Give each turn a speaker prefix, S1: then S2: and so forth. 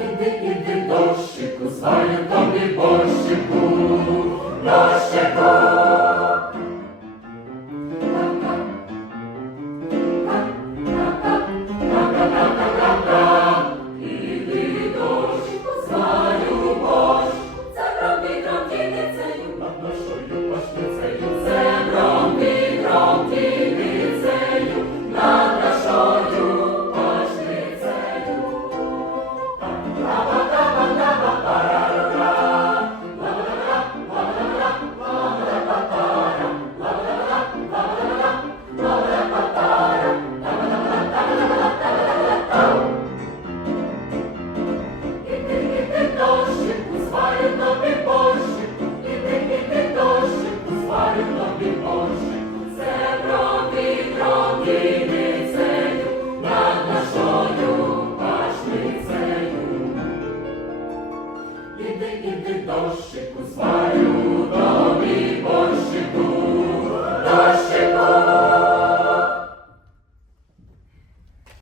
S1: іди, іди, дощику, знаю тобі Боже. ти дощику свою.